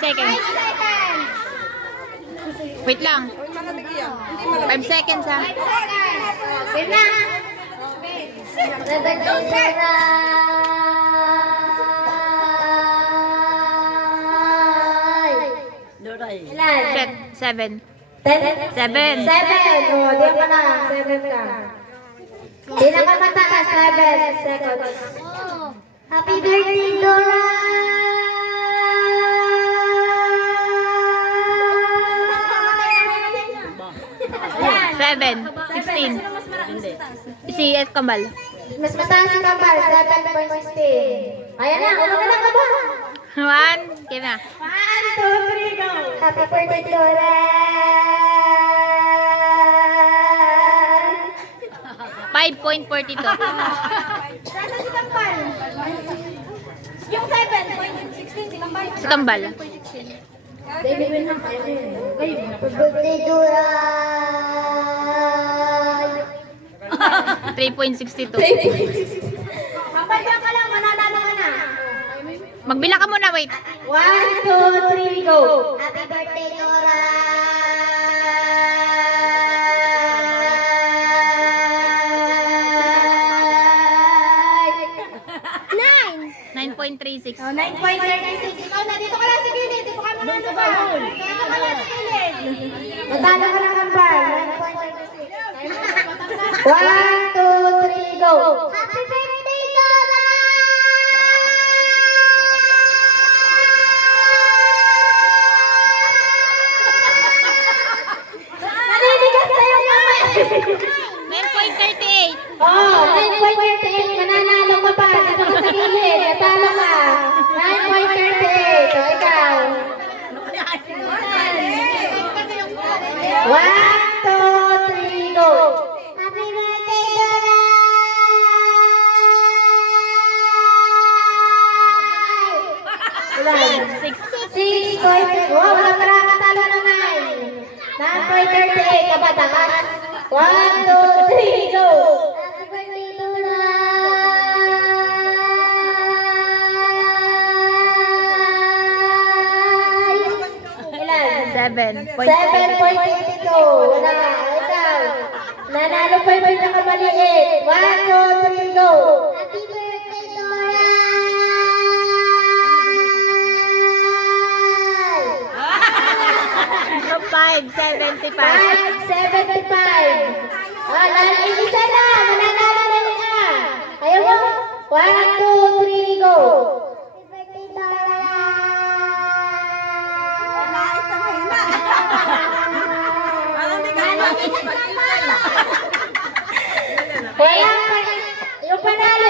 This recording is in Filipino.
seconds. 5 seconds. Wait lang. 5 seconds ha. 5 seconds. Wait na. Nadagdag na. Ilan? Shit. 7. 10? 7. 7. O, di pa na. 7 ka. Pinakamataas, 7 seconds. Happy birthday, Dora! Ayan. 7. 16. Si Ed Kamal. Mas mataas si Kambal, 7.16. Ayan na, ano ka na ka ba? 1. Game na. 1, 2, 3, go! Happy birthday, Dora! 5.42. Nasaan si Kambal? Yung 7.16, si Kambal. Si Kambal. Baby, win lang kayo. Happy birthday, Dora! 3.62. Kambal ka lang, mananalo ka na. Magbila ka muna, wait. 1, 2, 3, go! Happy birthday, Dora! 9.36. 9.36. Ikaw na, dito ka lang sa gilid. Dito ka muna na ba? Dito ka lang sa gilid. Matalo ka ng Kambal. 9.36. 1, 2, 3, go! Happy birthday, Dora! Naliligas na yung kamay! 9.38. Oh, 9.38. Mananalo ka pa. Dito ka sa gilid. Natalo ka. 9.38. O, ikaw. 1, 2, 3, go. Happy birthday, Dora! Ilan? 6. 6.38. Wow, walang nakakatalo na 9. 9.38. Kapataas. 1, 2, 3, go. Happy birthday, Dora! Ilan? 7.82. 7.82. Wala. Ikaw. Nanalo pa yung pinakamaliit. 1, 2, 3, go. Happy birthday, Dora! 5.75. 5.75. Isa na. Mananalo na niya. Ayaw mo? 1, 2, 3, go. Happy birthday, Dora! Yung panalo,